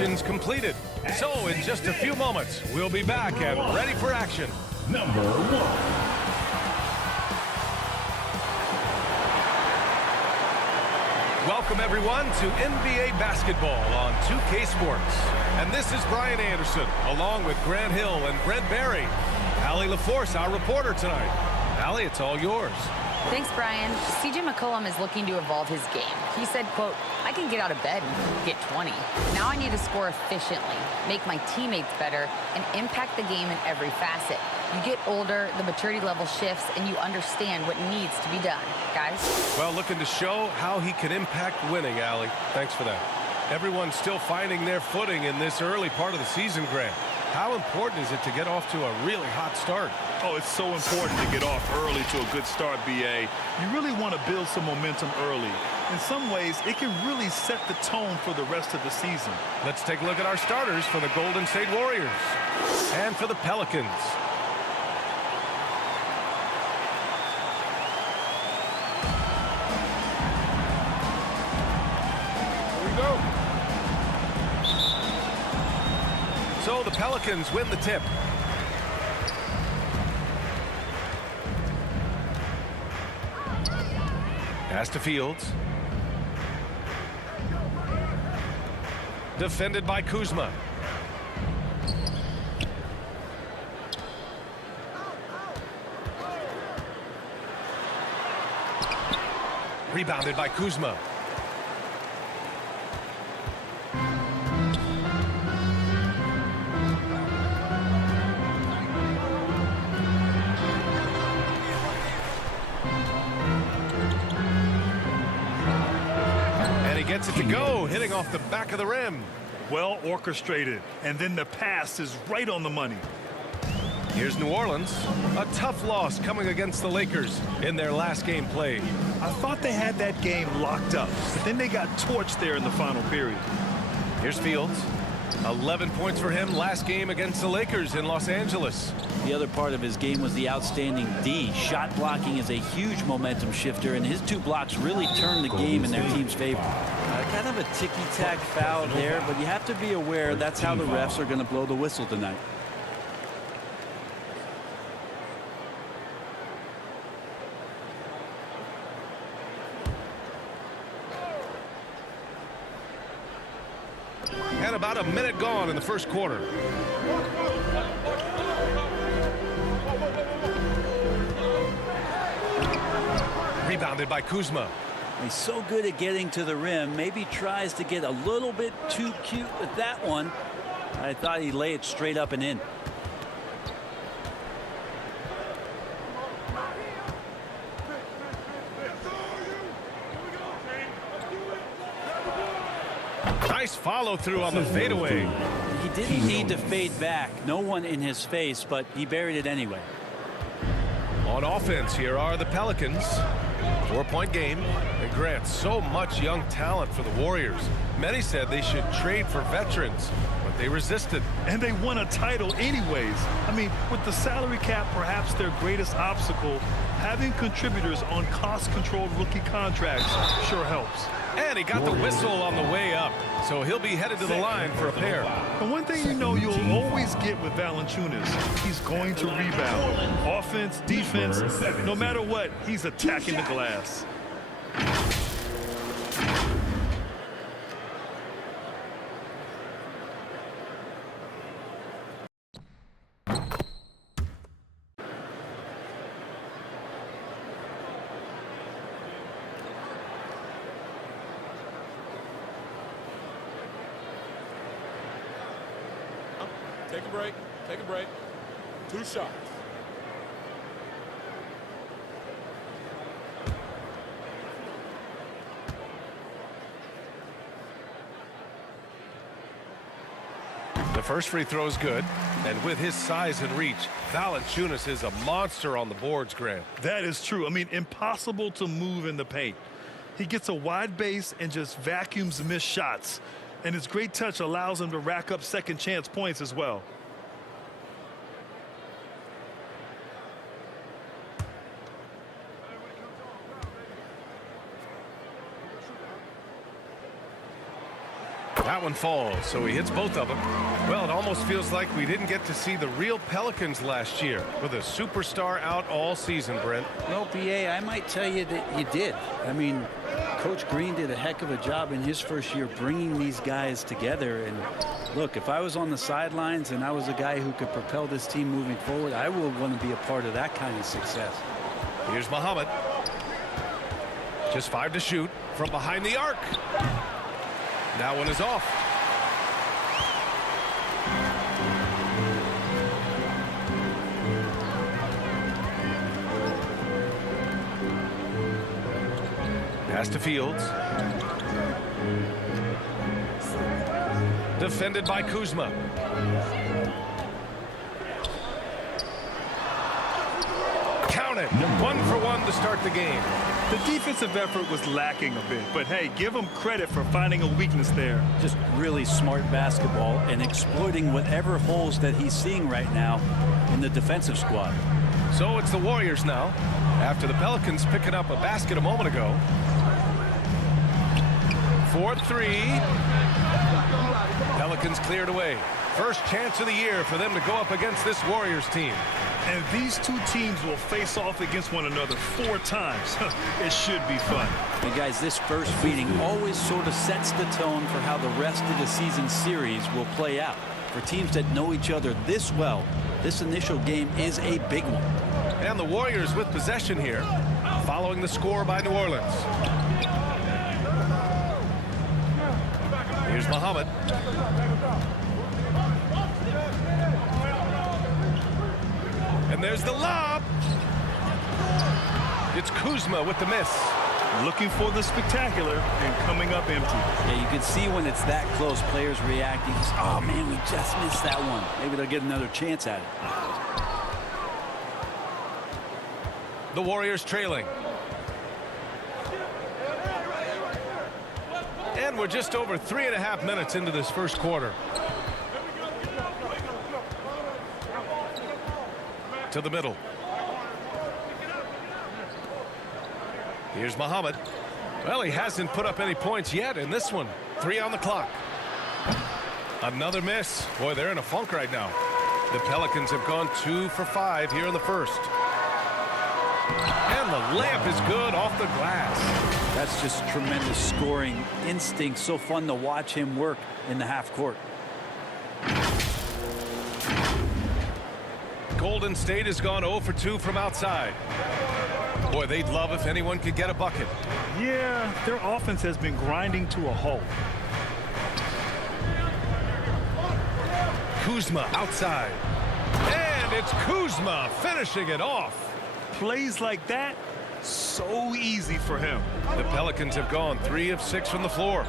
Mission's completed. So in just a few moments, we'll be back and ready for action. Number 1. Welcome, everyone, to NBA basketball on 2K Sports. And this is Brian Anderson, along with Grant Hill and Brent Barry. Allie LaForce, our reporter tonight. Allie, it's all yours. Thanks, Brian. CJ McCollum is looking to evolve his game. He said, quote, I can get out of bed and get 20. Now I need to score efficiently, make my teammates better, and impact the game in every facet. You get older, the maturity level shifts, and you understand what needs to be done. Guys? Well, looking to show how he can impact winning, Allie. Thanks for that. Everyone's still finding their footing in this early part of the season, Grant. How important is it to get off to a really hot start? Oh, it's so important to get off early to a good start, BA. You really want to build some momentum early. In some ways, it can really set the tone for the rest of the season. Let's take a look at our starters for the Golden State Warriors and for the Pelicans. So the Pelicans win the tip. Pass to Fields. Defended by Kuzma. Rebounded by Kuzma. Gets it to go, hitting off the back of the rim. Well orchestrated, and then the pass is right on the money. Here's New Orleans, a tough loss coming against the Lakers in their last game played. I thought they had that game locked up, but then they got torched there in the final period. Here's Fields. 11 points for him last game against the Lakers in Los Angeles. The other part of his game was the outstanding D. Shot blocking is a huge momentum shifter, and his 2 blocks really turned the game in their team's favor. Kind of a ticky-tack foul there, but you have to be aware that's how the refs are going to blow the whistle tonight. And about a minute gone in the first quarter. Rebounded by Kuzma. He's so good at getting to the rim. Maybe tries to get a little bit too cute with that one. I thought he'd lay it straight up and in. Nice follow through on the fadeaway. He didn't need to fade back. No one in his face, but he buried it anyway. On offense, here are the Pelicans. 4-point game. And Grant, so much young talent for the Warriors. Many said they should trade for veterans, but they resisted. And they won a title anyways. I mean, with the salary cap perhaps their greatest obstacle, having contributors on cost-controlled rookie contracts sure helps. And he got the whistle on the way up, so he'll be headed to the line for a pair. And one thing you know you'll always get with Valanciunas, he's going to rebound. Offense, defense, no matter what, he's attacking the glass. Take a break. Take a break. 2 shots. The first free throw is good, and with his size and reach, Valanciunas is a monster on the boards, Grant. That is true. I mean, impossible to move in the paint. He gets a wide base and just vacuums missed shots. And his great touch allows him to rack up second chance points as well. That that one falls, so he hits both of them. Well, it almost feels like we didn't get to see the real Pelicans last year with a superstar out all season, Brent. Well, BA, I might tell you that you did. I mean, Coach Green did a heck of a job in his first year bringing these guys together. And look, if I was on the sidelines and I was a guy who could propel this team moving forward, I would want to be a part of that kind of success. Here's Muhammad. Just 5 to shoot from behind the arc. That one is off. Pass to Fields. Defended by Kuzma. Count it. 1 for 1 to start the game. The defensive effort was lacking a bit, but hey, give him credit for finding a weakness there. Just really smart basketball and exploiting whatever holes that he's seeing right now in the defensive squad. So it's the Warriors now, after the Pelicans picking up a basket a moment ago. 4-3. Pelicans cleared away. First chance of the year for them to go up against this Warriors team. And these two teams will face off against one another 4 times. It should be fun. And guys, this first meeting always sort of sets the tone for how the rest of the season series will play out. For teams that know each other this well, this initial game is a big one. And the Warriors with possession here, following the score by New Orleans. Here's Muhammad. And there's the lob. It's Kuzma with the miss. Looking for the spectacular and coming up empty. Yeah, you can see when it's that close, players reacting. Oh, man, we just missed that one. Maybe they'll get another chance at it. The Warriors trailing. And we're just over 3.5 minutes into this first quarter. To the middle. Here's Muhammad. Well, he hasn't put up any points yet in this one. 3 on the clock. Another miss. Boy, they're in a funk right now. The Pelicans have gone 2 for 5 here in the first. And the layup is good off the glass. That's just tremendous scoring instinct. So fun to watch him work in the half court. Golden State has gone 0 for 2 from outside. Boy, they'd love if anyone could get a bucket. Yeah, their offense has been grinding to a halt. Kuzma outside. And it's Kuzma finishing it off. Plays like that, so easy for him. The Pelicans have gone 3 of 6 from the floor.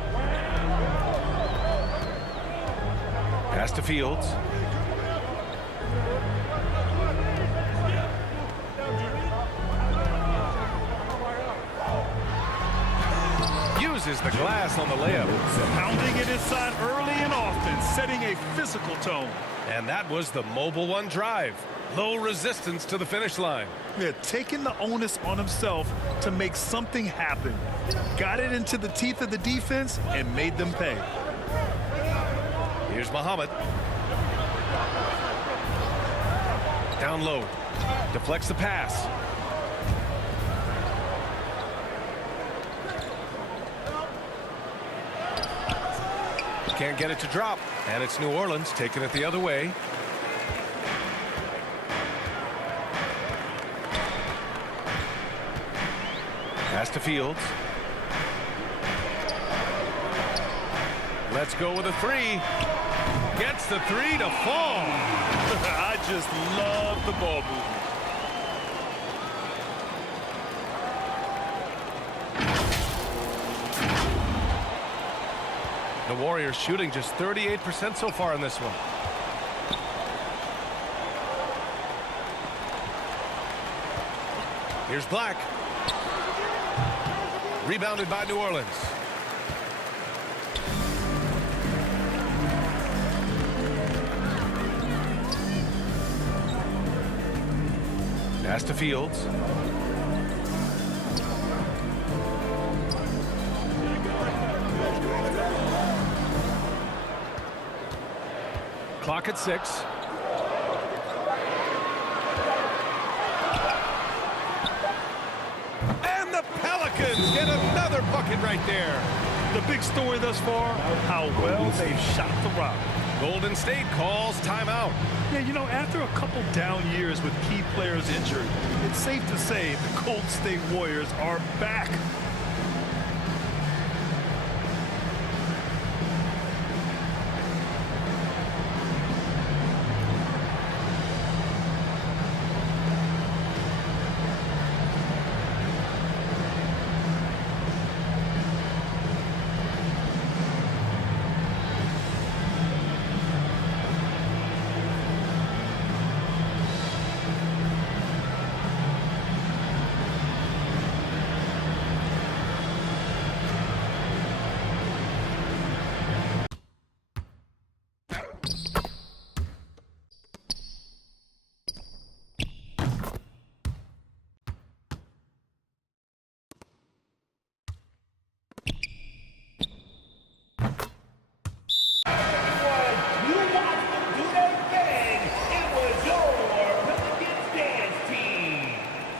Pass to Fields. Uses the glass on the layup. Pounding it inside early and often, setting a physical tone. And that was the Mobile One drive. Low resistance to the finish line. Yeah, taking the onus on himself to make something happen. Got it into the teeth of the defense and made them pay. Here's Muhammad. Down low. Deflects the pass. Can't get it to drop. And it's New Orleans taking it the other way. Pass to Fields. Let's go with a 3. Gets the 3 to fall. I just love the ball movement. The Warriors shooting just 38% so far in this one. Here's Black. Rebounded by New Orleans. Pass to Fields. Clock at 6. And the Pelicans get another bucket right there. The big story thus far, how well they've shot the rock. Golden State calls timeout. Yeah, you know, after a couple down years with key players injured, it's safe to say the Golden State Warriors are back.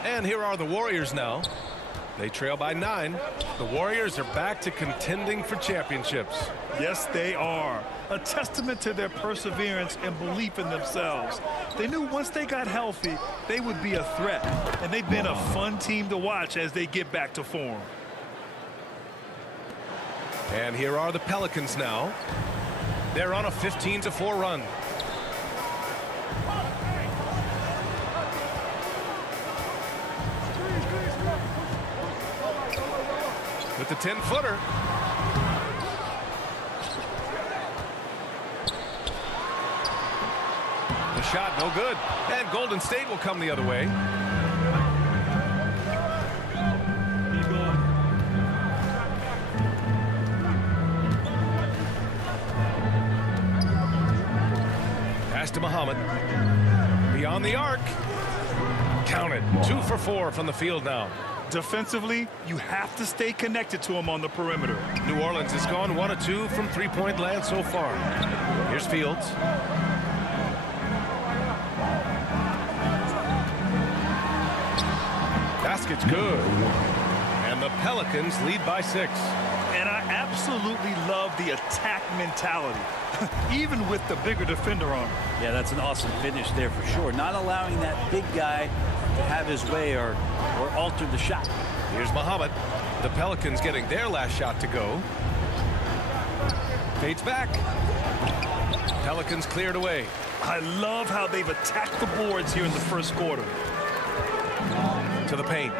And here are the Warriors now. They trail by 9. The Warriors are back to contending for championships. Yes, they are. A testament to their perseverance and belief in themselves. They knew once they got healthy, they would be a threat. And they've been a fun team to watch as they get back to form. And here are the Pelicans now. They're on a 15-4 run. With the 10-footer. The shot no good. And Golden State will come the other way. Pass to Muhammad. Beyond the arc. Count it. 2 for 4 from the field now. Defensively, you have to stay connected to him on the perimeter. New Orleans has gone 1 of 2 from three-point land so far. Here's Fields. Basket's good. And the Pelicans lead by 6. And I absolutely love the attack mentality, even with the bigger defender on him. Yeah, that's an awesome finish there for sure. Not allowing that big guy to have his way or alter the shot. Here's Muhammad. The Pelicans getting their last shot to go. Fades back. Pelicans cleared away. I love how they've attacked the boards here in the first quarter. To the paint.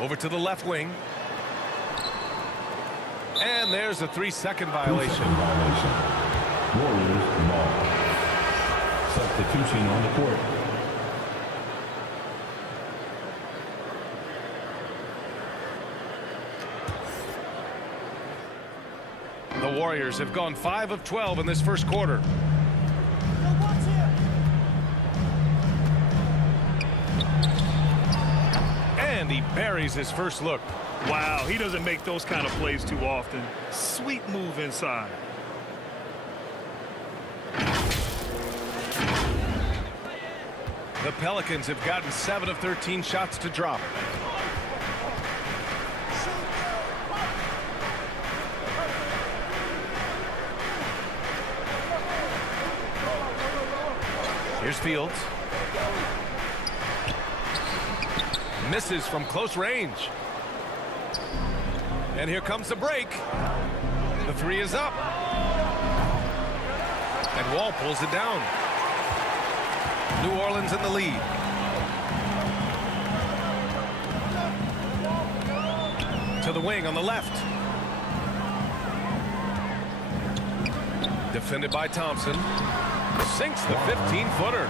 Over to the left wing. And there's a 3-second violation. Warriors ball. Substitution on the court. The Warriors have gone 5 of 12 in this first quarter. And he buries his first look. Wow, he doesn't make those kind of plays too often. Sweet move inside. The Pelicans have gotten 7 of 13 shots to drop. Here's Fields. Misses from close range. And here comes the break. The 3 is up. And Wall pulls it down. New Orleans in the lead. To the wing on the left. Defended by Thompson. Sinks the 15-footer.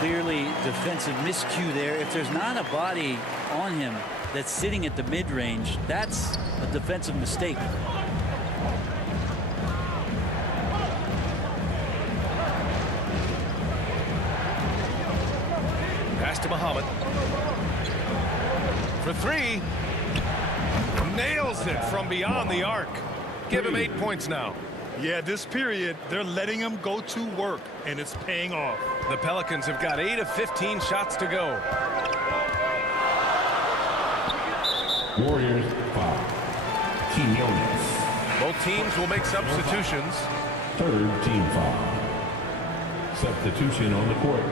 Clearly defensive miscue there. If there's not a body on him that's sitting at the mid-range, that's a defensive mistake. Pass to Muhammad. For 3. Nails it from beyond the arc. give him 8 points now. Yeah, this period, they're letting him go to work, and it's paying off. The Pelicans have got 8 of 15 shots to go. Warriors 5. Quinones. Both teams will make substitutions. Third team foul. Substitution on the court.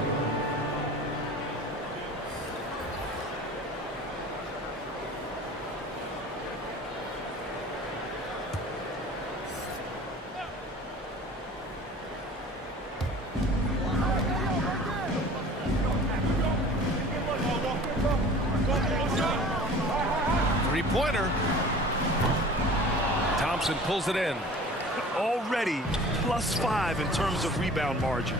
Three-pointer. Thompson pulls it in. Already +5 in terms of rebound margin.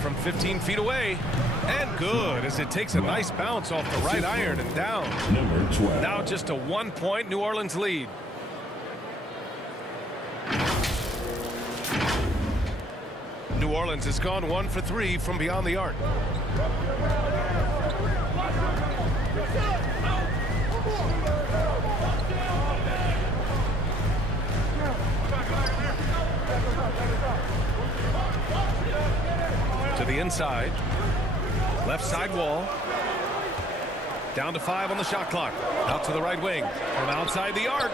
From 15 feet away. And good, as it takes a nice bounce off the right iron and down. Number 12. Now just a 1-point New Orleans lead. New Orleans has gone 1 for 3 from beyond the arc. To the inside. Left side wall. Down to 5 on the shot clock. Out to the right wing. From outside the arc.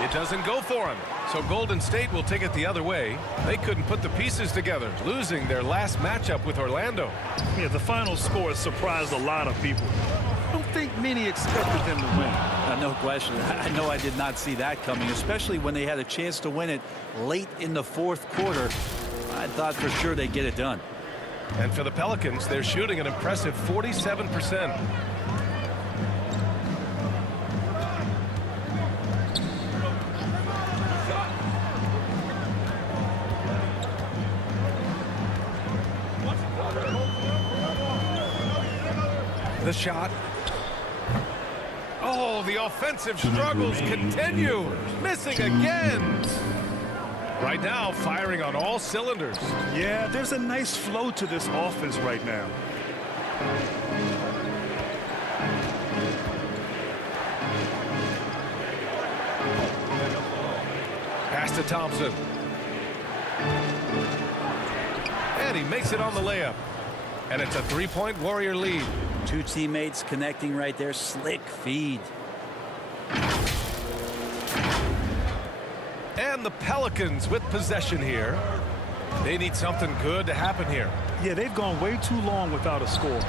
It doesn't go for him. So Golden State will take it the other way. They couldn't put the pieces together, losing their last matchup with Orlando. Yeah, the final score surprised a lot of people. I don't think many expected them to win. No question. I know I did not see that coming, especially when they had a chance to win it late in the fourth quarter. I thought for sure they'd get it done. And for the Pelicans, they're shooting an impressive 47%. The shot. Oh, the offensive struggles continue. Missing again. Right now, firing on all cylinders. Yeah, there's a nice flow to this offense right now. Pass to Thompson. And he makes it on the layup. And it's a 3-point Warrior lead. Two teammates connecting right there. Slick feed. And the Pelicans with possession here. They need something good to happen here. Yeah, they've gone way too long without a score.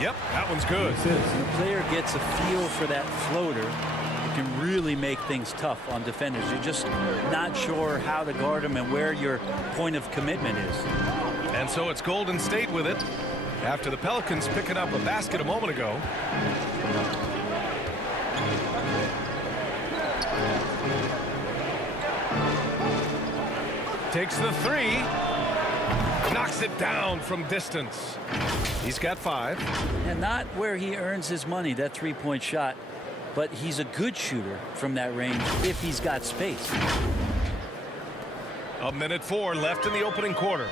Yep, that one's good. When the player gets a feel for that floater, it can really make things tough on defenders. You're just not sure how to guard them and where your point of commitment is. And so it's Golden State with it. After the Pelicans picking up a basket a moment ago. Takes the 3. Knocks it down from distance. He's got 5. And not where he earns his money, that three-point shot. But he's a good shooter from that range if he's got space. A minute 4 left in the opening quarter.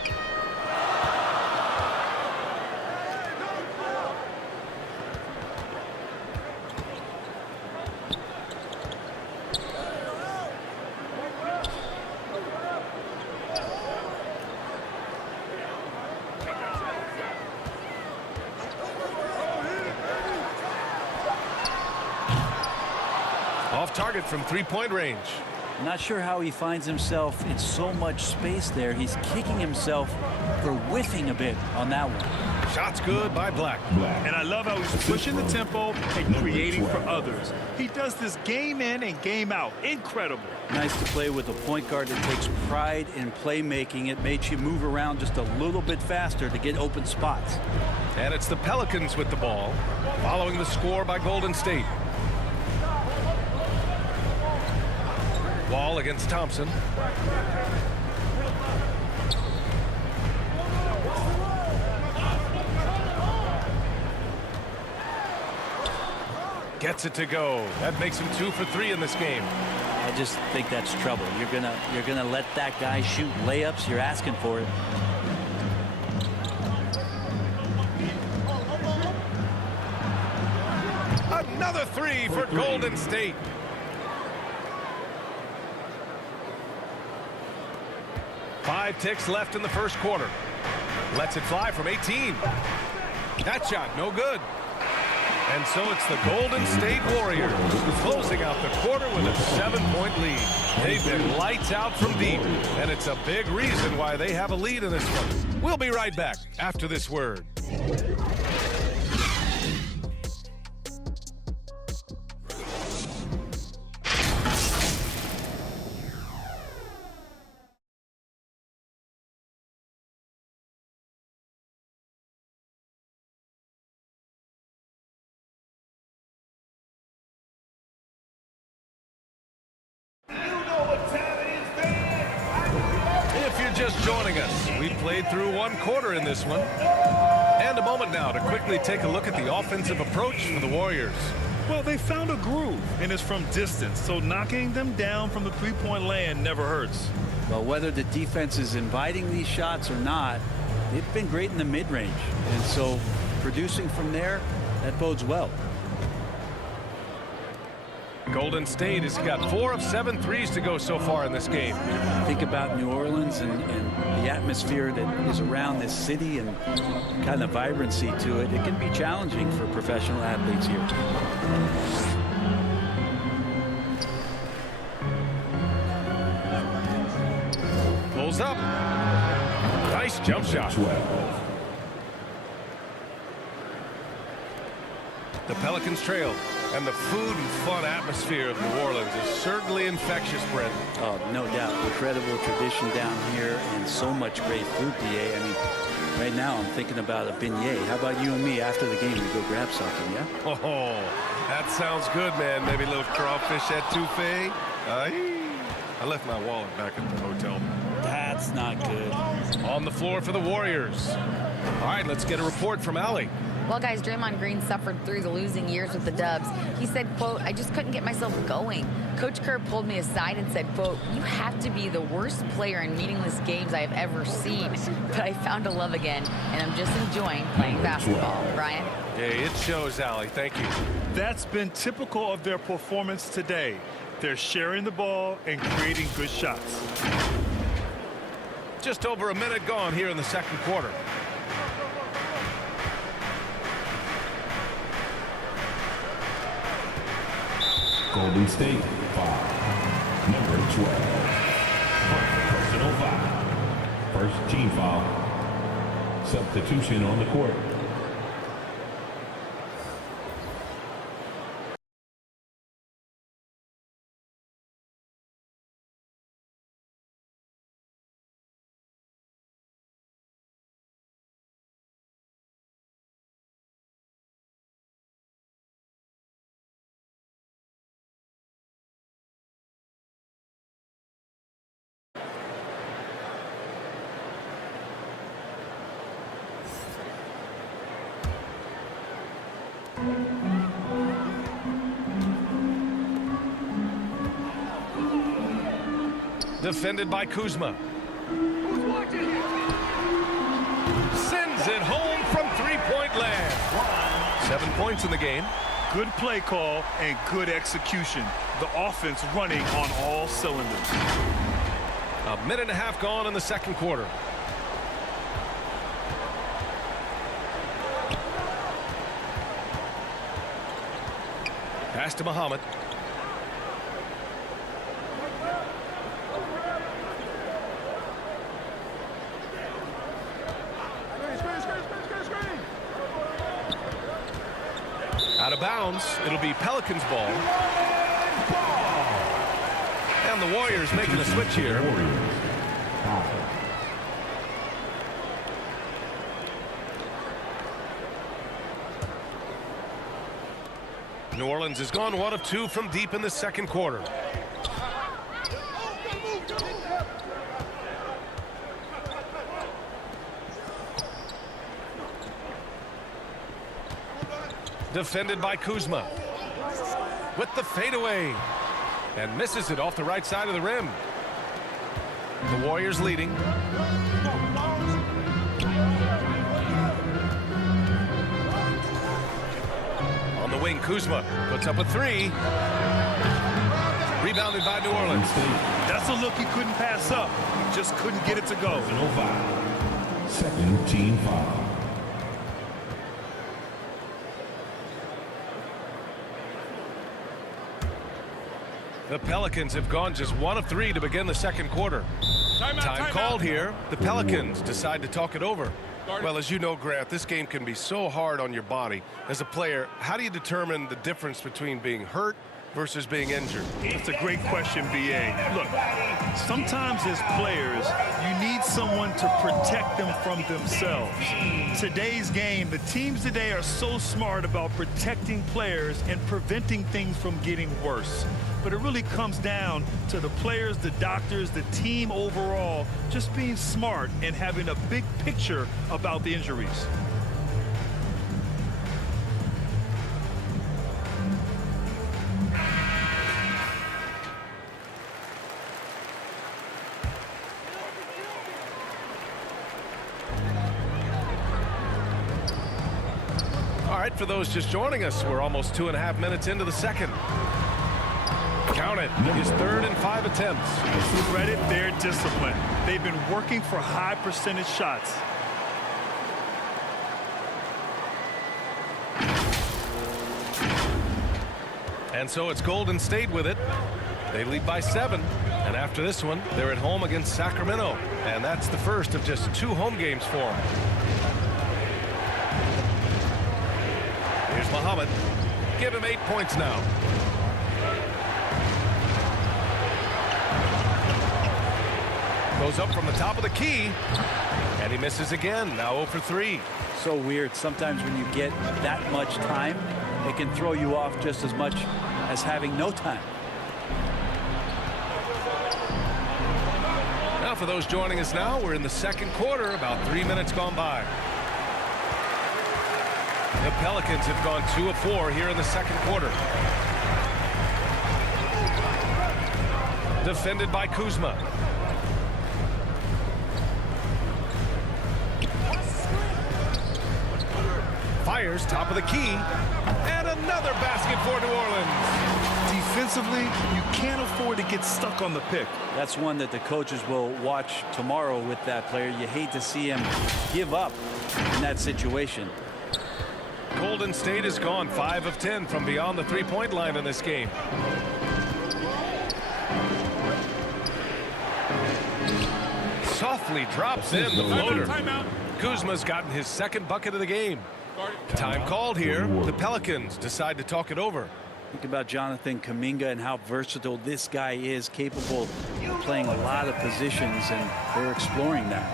Off target from 3-point range. Not sure how he finds himself in so much space there. He's kicking himself for whiffing a bit on that one. Shots good by Black. And I love how he's pushing the tempo and creating for others. He does this game in and game out. Incredible. Nice to play with a point guard that takes pride in playmaking. It makes you move around just a little bit faster to get open spots. And it's the Pelicans with the ball, following the score by Golden State. Wall against Thompson. Gets it to go. That makes him 2 for 3 in this game. I just think that's trouble. You're gonna let that guy shoot layups. You're asking for it. Another three for Golden State. Five ticks left in the first quarter. Lets it fly from 18. That shot, no good. And so it's the Golden State Warriors closing out the quarter with a 7-point lead. They've been lights out from deep, and it's a big reason why they have a lead in this one. We'll be right back after this word. If you're just joining us, we played through one quarter in this one. And a moment now to quickly take a look at the offensive approach for the Warriors. Well, they found a groove, and it's from distance, so knocking them down from the three-point land never hurts. Well, whether the defense is inviting these shots or not, they've been great in the mid-range. And so producing from there, that bodes well. Golden State has got 4 of 7 threes to go so far in this game. Think about New Orleans and the atmosphere that is around this city and kind of vibrancy to it. It can be challenging for professional athletes here. Pulls up. Nice jump shot. 12. The Pelicans trail, and the food and fun atmosphere of New Orleans is certainly infectious, Brent. Oh, no doubt. Incredible tradition down here and so much great food, DA. I mean, right now I'm thinking about a beignet. How about you and me after the game? We go grab something, yeah? Oh, that sounds good, man. Maybe a little crawfish etouffee. I left my wallet back at the hotel. That's not good. On the floor for the Warriors. All right, let's get a report from Allie. Well, guys, Draymond Green suffered through the losing years with the Dubs. He said, quote, I just couldn't get myself going. Coach Kerr pulled me aside and said, quote, you have to be the worst player in meaningless games I have ever seen. But I found a love again, and I'm just enjoying playing basketball. Brian? Hey, it shows, Allie. Thank you. That's been typical of their performance today. They're sharing the ball and creating good shots. Just over a minute gone here in the second quarter. Golden State foul. Number 12. Personal foul. First team foul. Substitution on the court. Defended by Kuzma. Sends it home from three-point land. 7 points in the game. Good play call and good execution. The offense running on all cylinders. A minute and a half gone in the second quarter. Pass to Muhammad. Out of bounds. It'll be Pelicans ball. And the Warriors making a switch here. New Orleans has gone 1 of 2 from deep in the second quarter. Defended by Kuzma. With the fadeaway. And misses it off the right side of the rim. The Warriors leading. On the wing, Kuzma puts up a three. Rebounded by New Orleans. That's a look he couldn't pass up. He just couldn't get it to go. Personal foul. Second team foul. The Pelicans have gone just 1 of 3 to begin the second quarter. Time called here. The Pelicans decide to talk it over. Well, as you know, Grant, this game can be so hard on your body. As a player, how do you determine the difference between being hurt versus being injured? That's a great question, B.A. Look, sometimes as players, you need someone to protect them from themselves. Today's game, the teams today are so smart about protecting players and preventing things from getting worse. But it really comes down to the players, the doctors, the team overall, just being smart and having a big picture about the injuries. All right, for those just joining us, we're almost 2.5 minutes into the second. Count it. His 3rd and 5 attempts. Credit their discipline. They've been working for high percentage shots. And so it's Golden State with it. They lead by 7. And after this one, they're at home against Sacramento. And that's the first of just 2 home games for them. Here's Muhammad. Give him 8 points now. Goes up from the top of the key. And he misses again. Now 0 for 3. So weird. Sometimes when you get that much time, it can throw you off just as much as having no time. Now for those joining us now, we're in the second quarter, about 3 minutes gone by. The Pelicans have gone 2 of 4 here in the second quarter. Defended by Kuzma. Fires top of the key. And another basket for New Orleans. Defensively, you can't afford to get stuck on the pick. That's one that the coaches will watch tomorrow with that player. You hate to see him give up in that situation. Golden State has gone 5 of 10 from beyond the three-point line in this game. Softly drops in the floater. Kuzma's gotten his second bucket of the game. Time called here. The Pelicans decide to talk it over. Think about Jonathan Kuminga and how versatile this guy is, capable of playing a lot of positions, and they're exploring that.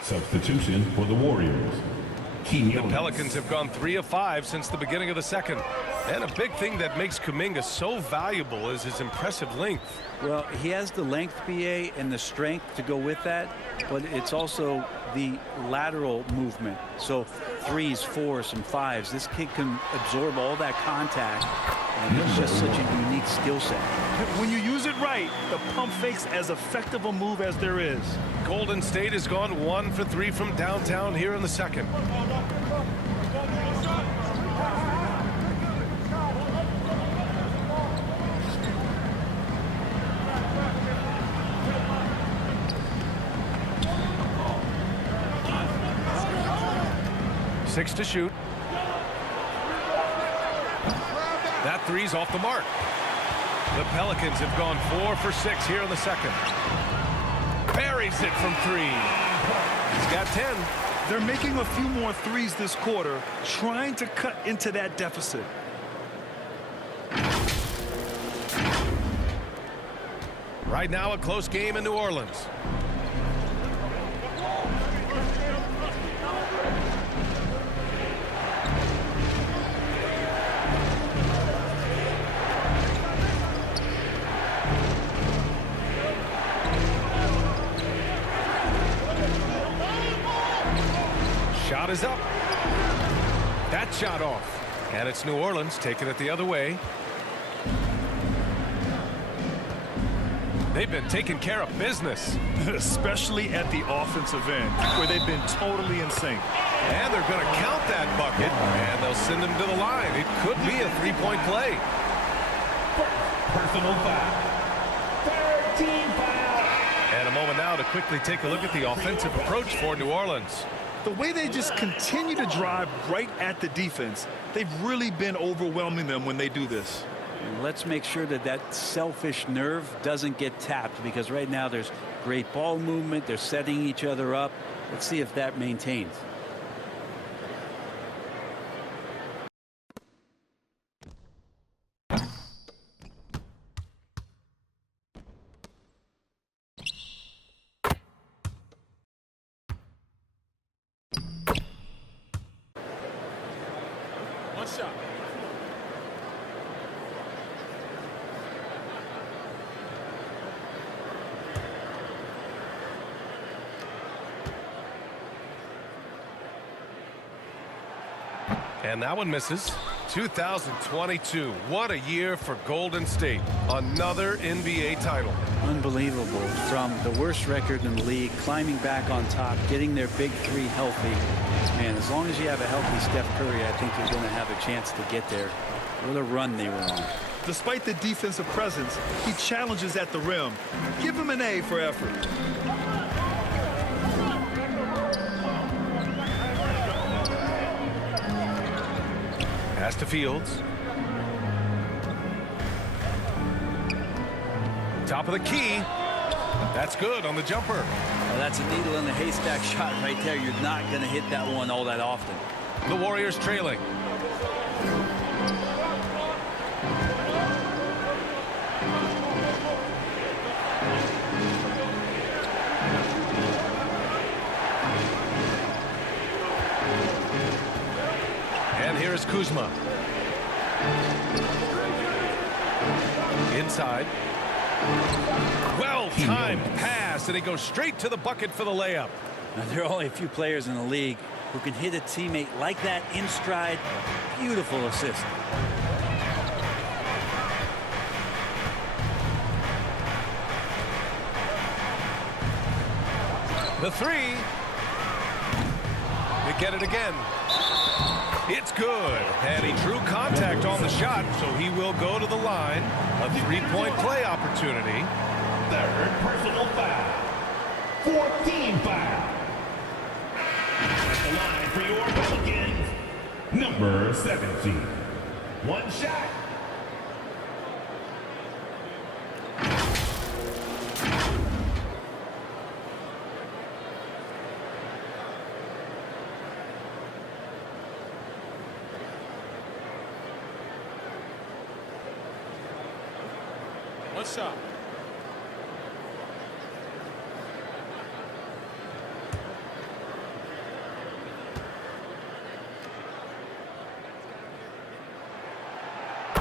Substitution for the Warriors. The Pelicans have gone 3 of 5 since the beginning of the second. And a big thing that makes Kuminga so valuable is his impressive length. Well, he has the length, BA, and the strength to go with that, but it's also the lateral movement. So 3s, 4s, and 5s. This kid can absorb all that contact, and it's just such a unique skill set. When you use it right, the pump fake's as effective a move as there is. Golden State has gone 1 for 3 from downtown here in the second. Six to shoot. That three's off the mark. The Pelicans have gone 4 for 6 here in the second. Buries it from 3. He's got 10. They're making a few more threes this quarter, trying to cut into that deficit. Right now, a close game in New Orleans. Shot is up. That shot off. And it's New Orleans taking it the other way. They've been taking care of business. Especially at the offensive end, where they've been totally in sync. And they're going to count that bucket, and they'll send him to the line. It could be a three-point play. Personal foul. 13 foul. And a moment now to quickly take a look at the offensive approach for New Orleans. The way they just continue to drive right at the defense, they've really been overwhelming them when they do this. And let's make sure that that selfish nerve doesn't get tapped, because right now there's great ball movement. They're setting each other up. Let's see if that maintains. One shot. And that one misses. 2022. What a year for Golden State. Another NBA title. Unbelievable. From the worst record in the league, climbing back on top, getting their big three healthy. Man, as long as you have a healthy Steph Curry, I think you're going to have a chance to get there. What a run they were on. Despite the defensive presence, he challenges at the rim. Give him an A for effort. Pass to Fields. Top of the key. That's good on the jumper. Well, that's a needle in the haystack shot right there. You're not going to hit that one all that often. The Warriors trailing. And here is Kuzma. Inside. Well-timed pass, and he goes straight to the bucket for the layup. Now, there are only a few players in the league who can hit a teammate like that in stride. Beautiful assist. The three. They get it again. It's good. And he drew contact on the shot, so he will go to the line. A three-point play opportunity. Third personal foul. 14 foul. At the line for your Pelicans, number 17. One shot. One shot.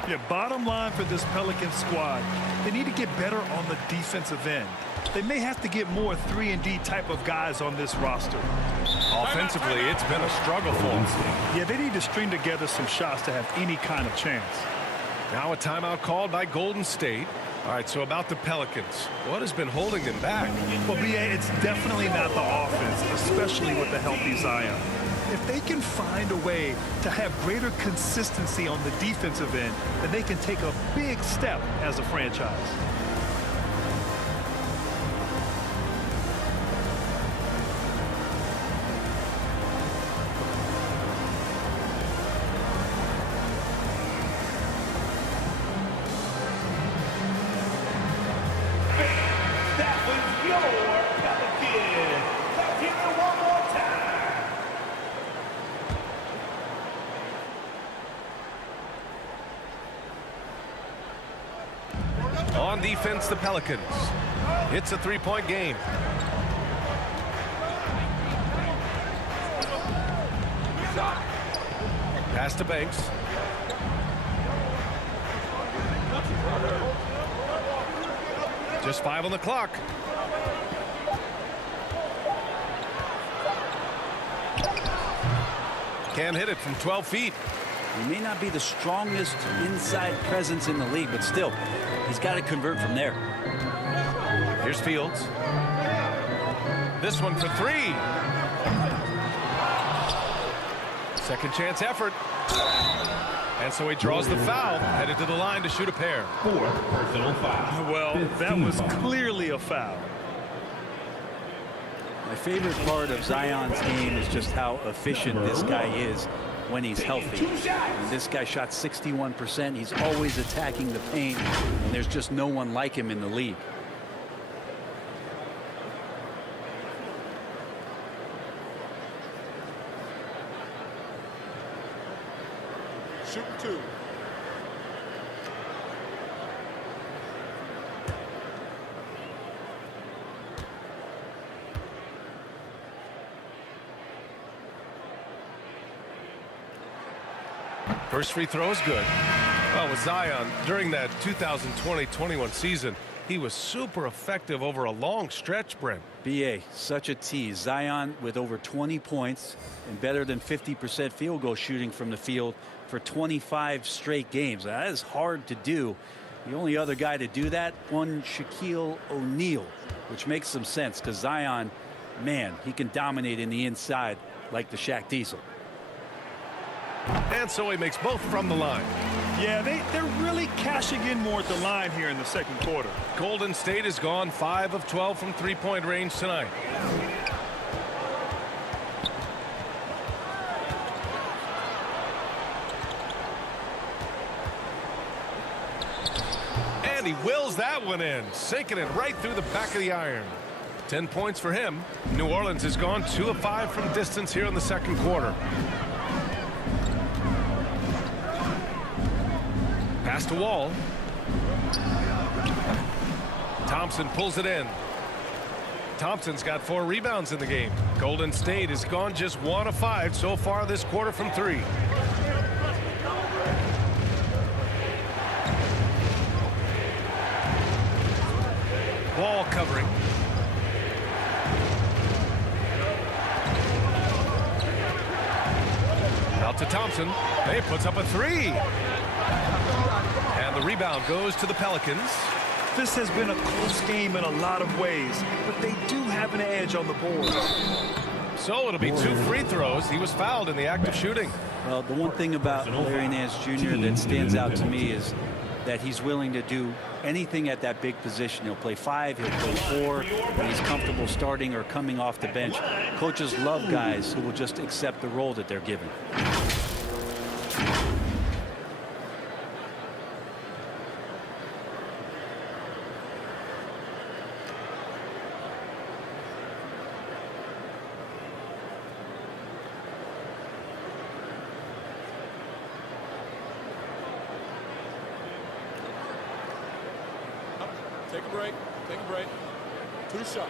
Yeah, bottom line for this Pelican squad, they need to get better on the defensive end. They may have to get more 3-and-D type of guys on this roster. Offensively, it's been a struggle for them. Yeah, they need to string together some shots to have any kind of chance. Now a timeout called by Golden State. All right, so about the Pelicans, what has been holding them back? Well, B.A., it's definitely not the offense, especially with the healthy Zion. If they can find a way to have greater consistency on the defensive end, then they can take a big step as a franchise. That was your Pelicans. Let's hear it one more time. On defense, the Pelicans. It's a three-point game. Pass to Banks. Just 5 on the clock. Can't hit it from 12 feet. He may not be the strongest inside presence in the league, but still, he's got to convert from there. Here's Fields. This one for 3. Second chance effort. And so he draws the foul, headed to the line to shoot a pair. 4th personal foul. Well, that was clearly a foul. My favorite part of Zion's game is just how efficient this guy is when he's healthy. And this guy shot 61%. He's always attacking the paint, and there's just no one like him in the league. Shooting 2. First free throw is good. Well, with Zion, during that 2020-21 season, he was super effective over a long stretch, Brent. BA, such a tease. Zion with over 20 points and better than 50% field goal shooting from the field for 25 straight games. Now, that is hard to do. The only other guy to do that, one Shaquille O'Neal, which makes some sense because Zion, man, he can dominate in the inside like the Shaq Diesel. And so he makes both from the line. Yeah, they're really cashing in more at the line here in the second quarter. Golden State has gone 5 of 12 from three-point range tonight. And he wills that one in, sinking it right through the back of the iron. 10 points for him. New Orleans has gone 2 of 5 from distance here in the second quarter. Pass to Wall. Thompson pulls it in. Thompson's got 4 rebounds in the game. Golden State has gone just 1 of 5 so far this quarter from 3. Wall covering. Out to Thompson. He puts up a 3. And the rebound goes to the Pelicans. This has been a close game in a lot of ways, but they do have an edge on the board. So it'll be 2 free throws. He was fouled in the act of shooting. Well, the one thing about Larry Nance Jr. that stands out to me is that he's willing to do anything at that big position. He'll play 5, he'll play 4 when he's comfortable starting or coming off the bench. Coaches love guys who will just accept the role that they're given. Take a break. Take a break. 2 shots.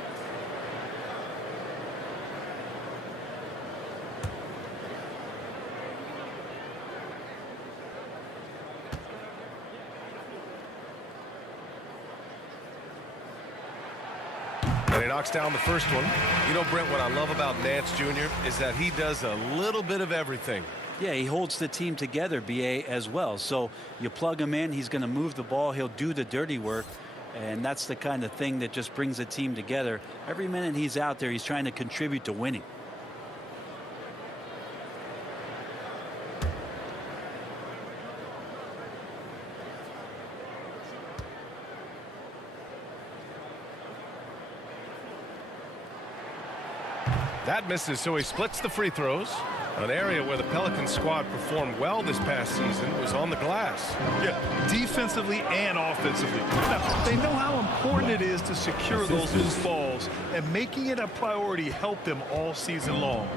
And he knocks down the first one. You know, Brent, what I love about Nance Jr. is that he does a little bit of everything. Yeah, he holds the team together, BA, as well. So you plug him in, he's going to move the ball, he'll do the dirty work. And that's the kind of thing that just brings a team together. Every minute he's out there, he's trying to contribute to winning. That misses, so he splits the free throws. An area where the Pelicans squad performed well this past season was on the glass. Yeah, defensively and offensively. Now, they know how important it is to secure those loose balls, and making it a priority helped them all season long.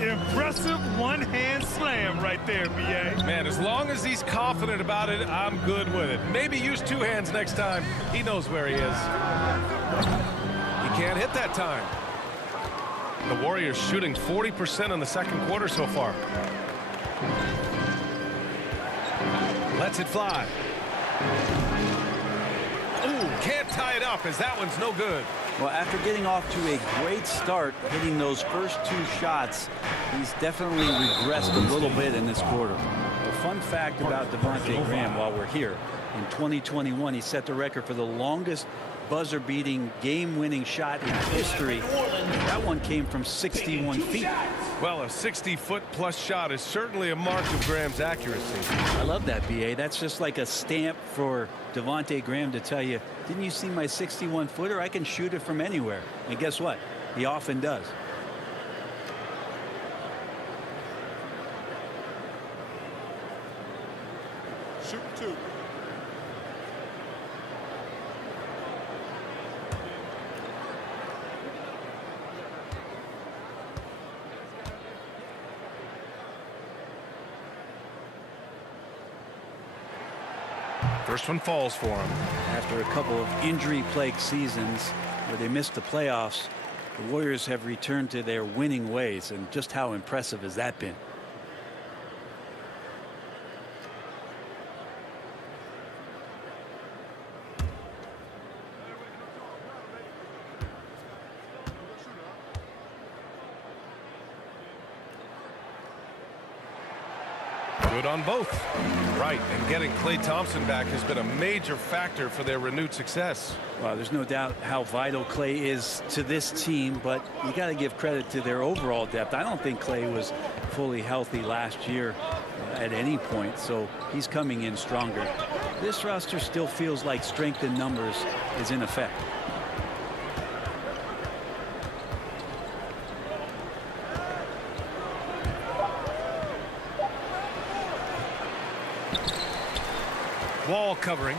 Impressive one-hand slam right there, B.A. Man, as long as he's confident about it, I'm good with it. Maybe use 2 hands next time. He knows where he is. He can't hit that time. The Warriors shooting 40% in the second quarter so far. Lets it fly. Ooh, can't tie it up as that one's no good. Well, after getting off to a great start, hitting those first 2 shots, he's definitely regressed a little bit in this quarter. A fun fact about Devontae Graham while we're here, in 2021, he set the record for the longest buzzer-beating, game-winning shot in history. That one came from 61 feet. Well, a 60-foot-plus shot is certainly a mark of Graham's accuracy. I love that, B.A. That's just like a stamp for Devontae Graham to tell you, didn't you see my 61-footer? I can shoot it from anywhere. And guess what? He often does. Shoot 2. First one falls for him. After a couple of injury-plagued seasons where they missed the playoffs, the Warriors have returned to their winning ways, and just how impressive has that been? Good on both. Right, and getting Klay Thompson back has been a major factor for their renewed success. Well, there's no doubt how vital Klay is to this team, but you got to give credit to their overall depth. I don't think Klay was fully healthy last year at any point, so he's coming in stronger. This roster still feels like strength in numbers is in effect. Wall covering.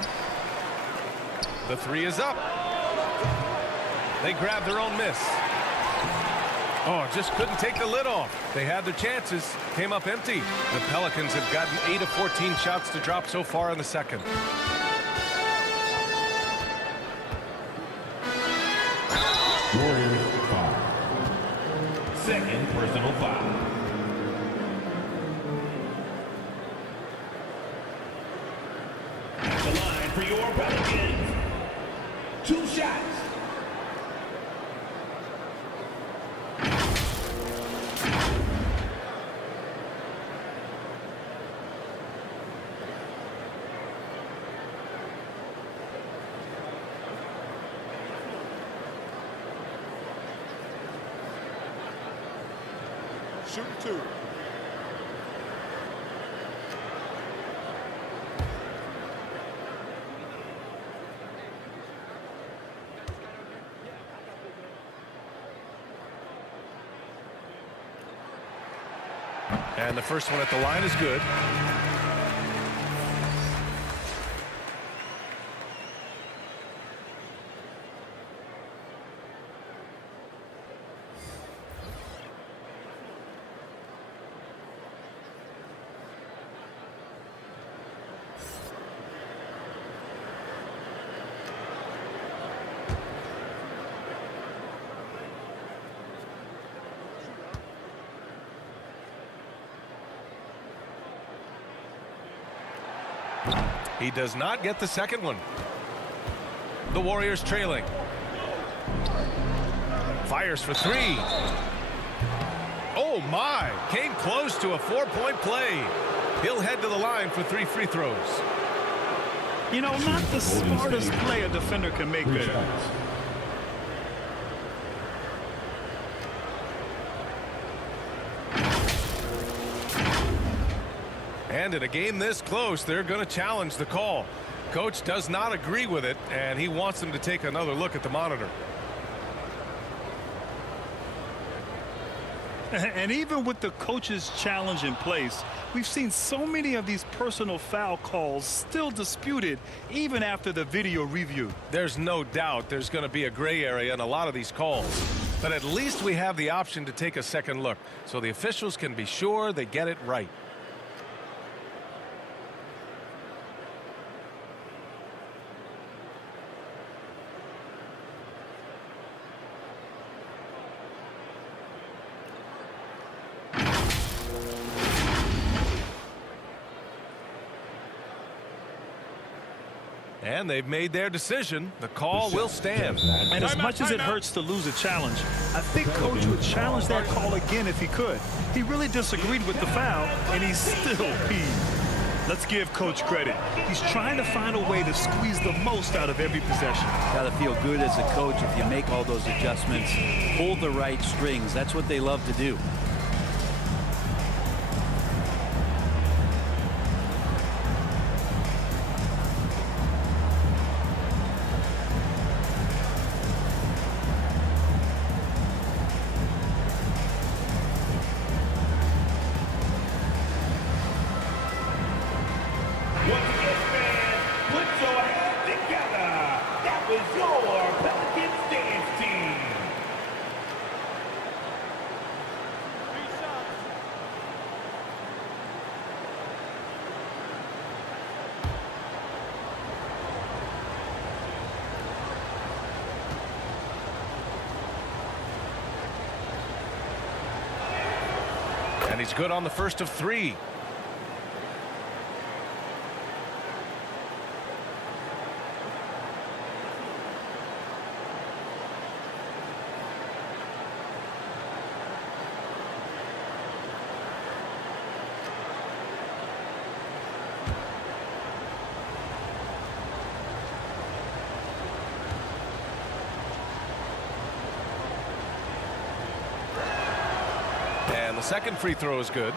The 3 is up. They grab their own miss. Oh, just couldn't take the lid off. They had their chances, came up empty. The Pelicans have gotten 8 of 14 shots to drop so far in the second. Warriors foul. Second personal foul. At the line for your Pelicans. 2 shots. Shoot 2. And the first one at the line is good. He does not get the second one. The Warriors trailing. Fires for 3. Oh my, came close to a 4-point play. He'll head to the line for 3 free throws. You know, not the smartest play a defender can make there. And in a game this close, they're going to challenge the call. Coach does not agree with it, and he wants them to take another look at the monitor. And even with the coach's challenge in place, we've seen so many of these personal foul calls still disputed even after the video review. There's no doubt there's going to be a gray area in a lot of these calls. But at least we have the option to take a second look, so the officials can be sure they get it right. And they've made their decision. The call will stand. And as much as it hurts to lose a challenge, I think Coach would challenge that call again if he could. He really disagreed with the foul, and he's still peeved. Let's give Coach credit. He's trying to find a way to squeeze the most out of every possession. Got to feel good as a coach if you make all those adjustments, pull the right strings. That's what they love to do. Once again, fans, put your hands together. That was your Pelicans dance team. And he's good on the first of 3. And the second free throw is good.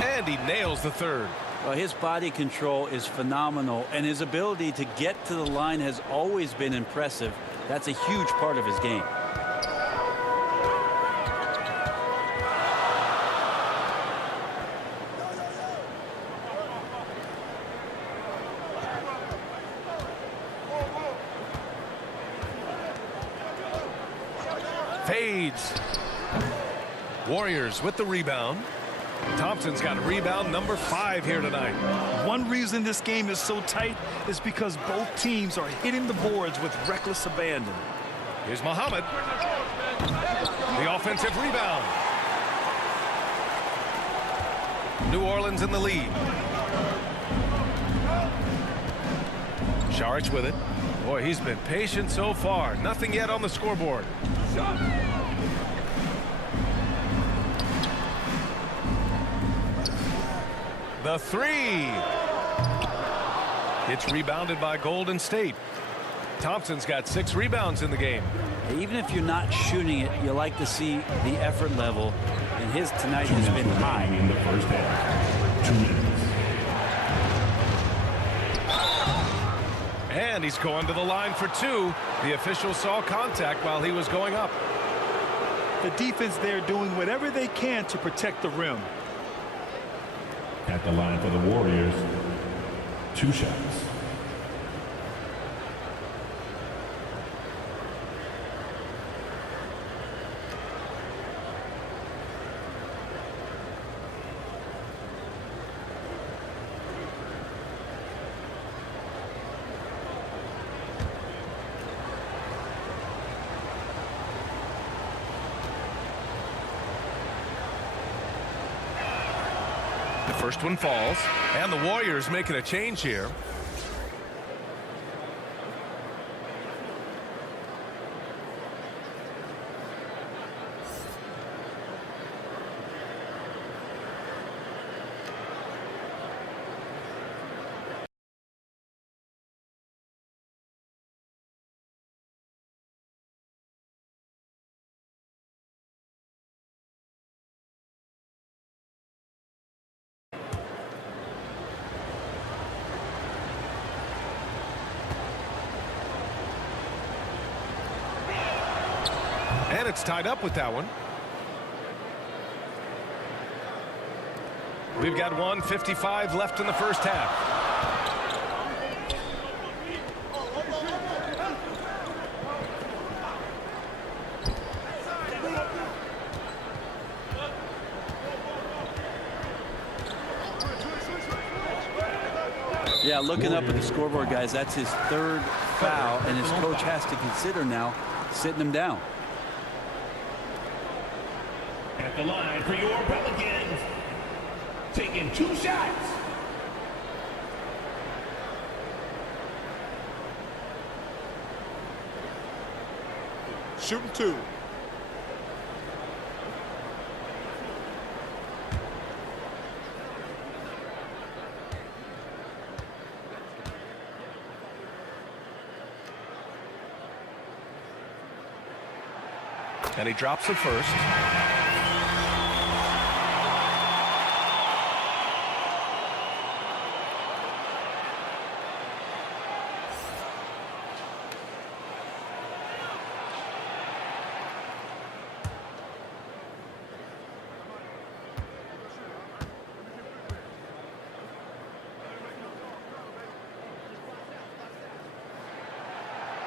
And he nails the third. Well, his body control is phenomenal, and his ability to get to the line has always been impressive. That's a huge part of his game. Fades. Warriors with the rebound. Thompson's got rebound number 5 here tonight. One reason this game is so tight is because both teams are hitting the boards with reckless abandon. Here's Muhammad. The offensive rebound. New Orleans in the lead. Saric with it. Boy, he's been patient so far. Nothing yet on the scoreboard. The 3. It's rebounded by Golden State. Thompson's got 6 rebounds in the game. Even if you're not shooting it, you like to see the effort level, and his tonight has been high. In the first half. 2 minutes. And he's going to the line for 2. The official saw contact while he was going up. The defense there doing whatever they can to protect the rim. At the line for the Warriors, 2 shots. First one falls, and the Warriors making a change here. And it's tied up with that one. We've got 1:55 left in the first half. Yeah, looking up at the scoreboard, guys, that's his third foul, and his coach has to consider now sitting him down. At the line for your Pelicans, taking 2 shots. Shooting 2. And he drops the first.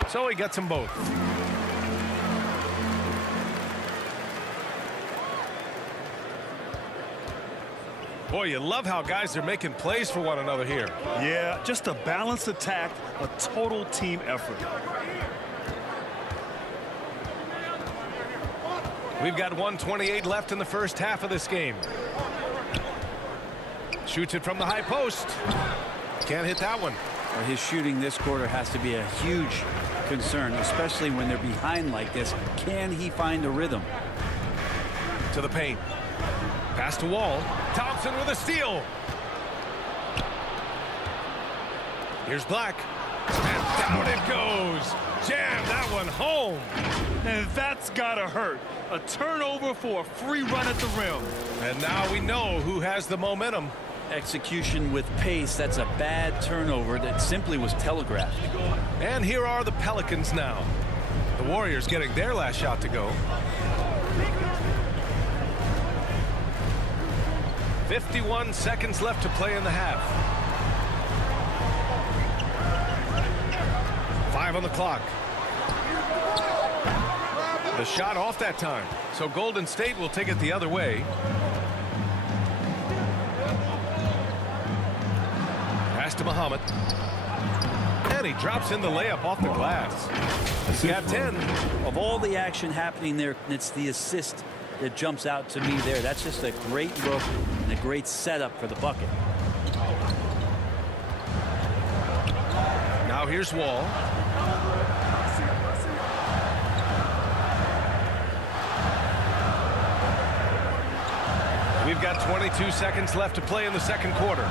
So he gets them both. Boy, you love how guys are making plays for one another here. Yeah, just a balanced attack, a total team effort. We've got 1:28 left in the first half of this game. Shoots it from the high post. Can't hit that one. Well, his shooting this quarter has to be a huge concern, especially when they're behind like this. Can he find a rhythm? To the paint. Pass to Wall. Thompson with a steal. Here's Black. And down it goes. Jam that one home. And that's gotta hurt. A turnover for a free run at the rim. And now we know who has the momentum. Execution with pace. That's a bad turnover that simply was telegraphed. And here are the Pelicans now. The Warriors getting their last shot to go. 51 seconds left to play in the half. 5 on the clock. The shot off that time. So Golden State will take it the other way. Pass to Muhammad. And he drops in the layup off the glass. He's got 10. Of all the action happening there, it's the assist that jumps out to me there. That's just a great look and a great setup for the bucket. Now here's Wall. We've got 22 seconds left to play in the second quarter.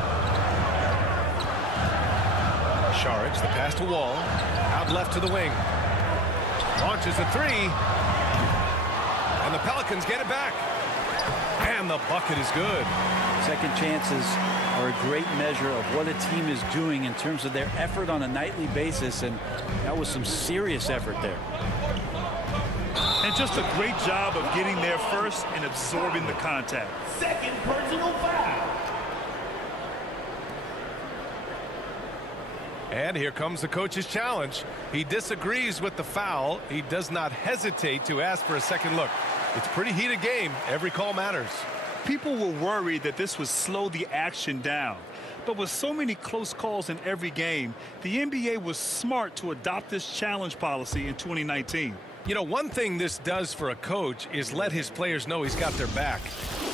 Saric, the pass to Wall. Out left to the wing. Launches a three. And the Pelicans get it back. And the bucket is good. Second chances are a great measure of what a team is doing in terms of their effort on a nightly basis, and that was some serious effort there. And just a great job of getting there first and absorbing the contact. Second personal foul. And here comes the coach's challenge. He disagrees with the foul. He does not hesitate to ask for a second look. It's a pretty heated game. Every call matters. People were worried that this would slow the action down. But with so many close calls in every game, the NBA was smart to adopt this challenge policy in 2019. You know, one thing this does for a coach is let his players know he's got their back.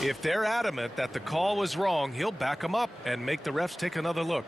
If they're adamant that the call was wrong, he'll back them up and make the refs take another look.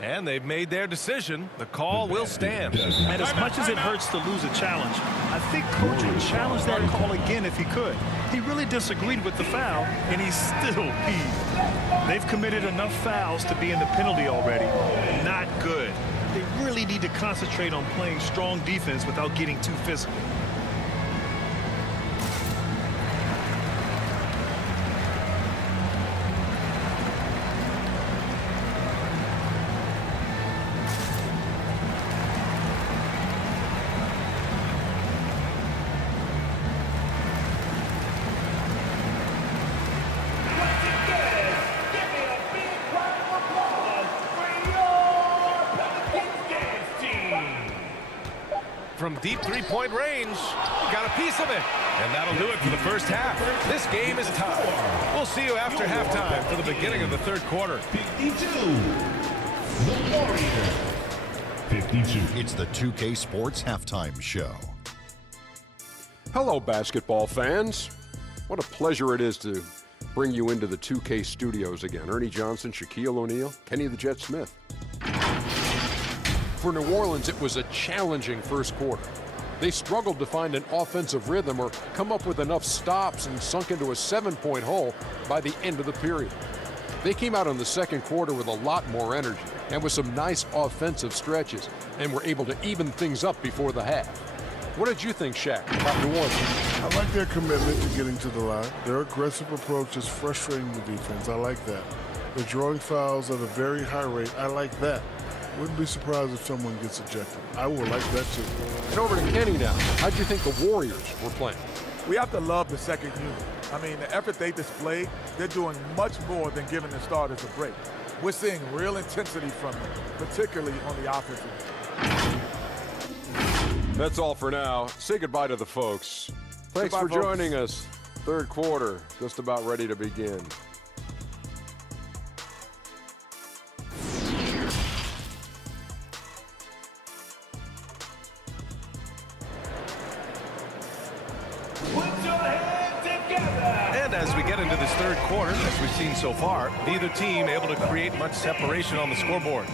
And they've made their decision. The call will stand. And as much as it hurts to lose a challenge, I think Coach would challenge that call again if he could. He really disagreed with the foul, and he's still peeved. They've committed enough fouls to be in the penalty already. Not good. They really need to concentrate on playing strong defense without getting too physical. from deep three-point range. Got a piece of it. And that'll do it for the first half. This game is tied. We'll see you after halftime for the beginning of the third quarter. 52. The Warriors. 52. It's the 2K Sports Halftime Show. Hello, basketball fans. What a pleasure it is to bring you into the 2K studios again. Ernie Johnson, Shaquille O'Neal, Kenny the Jet Smith. For New Orleans, it was a challenging first quarter. They struggled to find an offensive rhythm or come up with enough stops and sunk into a 7-point hole by the end of the period. They came out in the second quarter with a lot more energy and with some nice offensive stretches and were able to even things up before the half. What did you think, Shaq, about New Orleans? I like their commitment to getting to the line. Their aggressive approach is frustrating the defense. I like that. They're drawing fouls at a very high rate. I like that. Wouldn't be surprised if someone gets ejected. I would like that too. And over to Kenny now. How'd you think the Warriors were playing? We have to love the second unit. I mean, the effort they displayed, they're doing much more than giving the starters a break. We're seeing real intensity from them, particularly on the offensive end. That's all for now. Say goodbye to the folks. Thanks Goodbye, for folks. joining us. Third quarter, just about ready to begin. Put your hands together. And as we get into this third quarter, as we've seen so far, neither team able to create much separation on the scoreboard.